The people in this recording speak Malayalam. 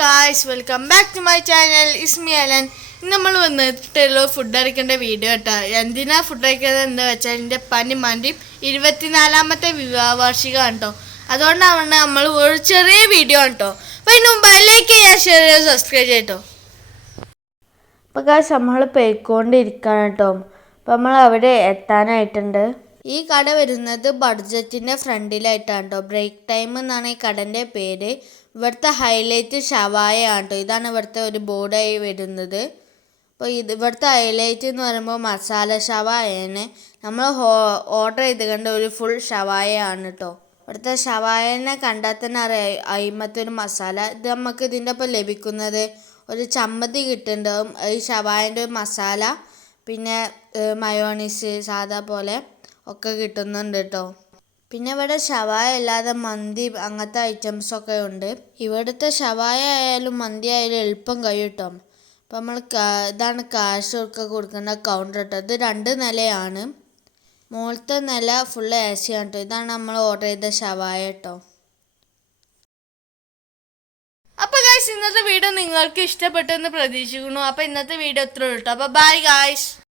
Guys welcome back to my channel Ismi Alan ഇന്ന് നമ്മൾ വന്നിട്ടുള്ള ഫുഡ് അടിക്കേണ്ട വീഡിയോ കേട്ടോ എന്തിനാ ഫുഡ് അടിക്കുന്നത് എന്ന് വെച്ചാൽ എന്റെ പനി മാന്റെ ഇരുപത്തിനാലാമത്തെ വിവാഹ വാർഷികം കേട്ടോ അതുകൊണ്ടാണ് നമ്മൾ ഒരു ചെറിയ വീഡിയോ കേട്ടോ അപ്പോൾ അതിന് മുമ്പ് ലൈക്ക് ചെയ്യുക ഷെയർ ചെയ്യുക സബ്സ്ക്രൈബ് ചെയ്യട്ടോ അപ്പോൾ ഗായ്സ് നമ്മൾ പോയിക്കൊണ്ടിരിക്കുകയാണ് കേട്ടോ അപ്പോൾ നമ്മൾ അവിടെ എത്താനായിട്ടുണ്ട്. ഈ കട വരുന്നത് ബഡ്ജറ്റിന്റെ ഫ്രണ്ടിലായിട്ടാണ് കേട്ടോ ബ്രേക്ക് ടൈം എന്നാണ് ഈ കടന്റെ പേര്. ഇവിടുത്തെ ഹൈലൈറ്റ് ഷവായ കേട്ടോ ഇതാണ് ഇവിടുത്തെ ഒരു ബോർഡായി വരുന്നത്. അപ്പോൾ ഇത് ഇവിടുത്തെ ഹൈലൈറ്റ് എന്ന് പറയുമ്പോൾ മസാല ഷവായാണ്. നമ്മൾ ഓർഡർ ചെയ്ത് കണ്ട ഒരു ഫുൾ ഷവായ ആണ് കേട്ടോ ഇവിടുത്തെ ഷവായനെ കണ്ടാൽ തന്നെ അറിയാം അയിമത്തെ ഒരു മസാല. ഇത് നമുക്ക് ഇതിന്റെ ഒപ്പം ലഭിക്കുന്നത് ഒരു ചമ്മന്തി കിട്ടുന്നുണ്ടാവും. ഈ ഷവായന്റെ മസാല പിന്നെ മയോണീസ് സാധാ പോലെ. ഒക്കെ കിട്ടുന്നുണ്ട് കേട്ടോ പിന്നെ ഇവിടെ ഷവായ അല്ലാതെ മന്തി അങ്ങനത്തെ ഐറ്റംസ് ഒക്കെ ഉണ്ട്. ഇവിടുത്തെ ഷവായ ആയാലും മന്തി ആയാലും എളുപ്പം കഴിയും അപ്പം നമ്മൾ ഇതാണ് കാശ് ഒക്കെ കൊടുക്കുന്ന കൗണ്ടർ കേട്ടോ ഇത് രണ്ട് നിലയാണ്. മുകളിലത്തെ നില ഫുള്ള് എ സി ആണ് കേട്ടോ ഇതാണ് നമ്മൾ ഓർഡർ ചെയ്ത ഷവായ കേട്ടോ അപ്പോൾ ഗായ്സ് ഇന്നത്തെ വീഡിയോ നിങ്ങൾക്ക് ഇഷ്ടപ്പെട്ടെന്ന് പ്രതീക്ഷിക്കുന്നു. അപ്പോൾ ഇന്നത്തെ വീഡിയോ ഇത്രയുള്ളൂ കേട്ടോ അപ്പോൾ ബൈ ഗായ്സ്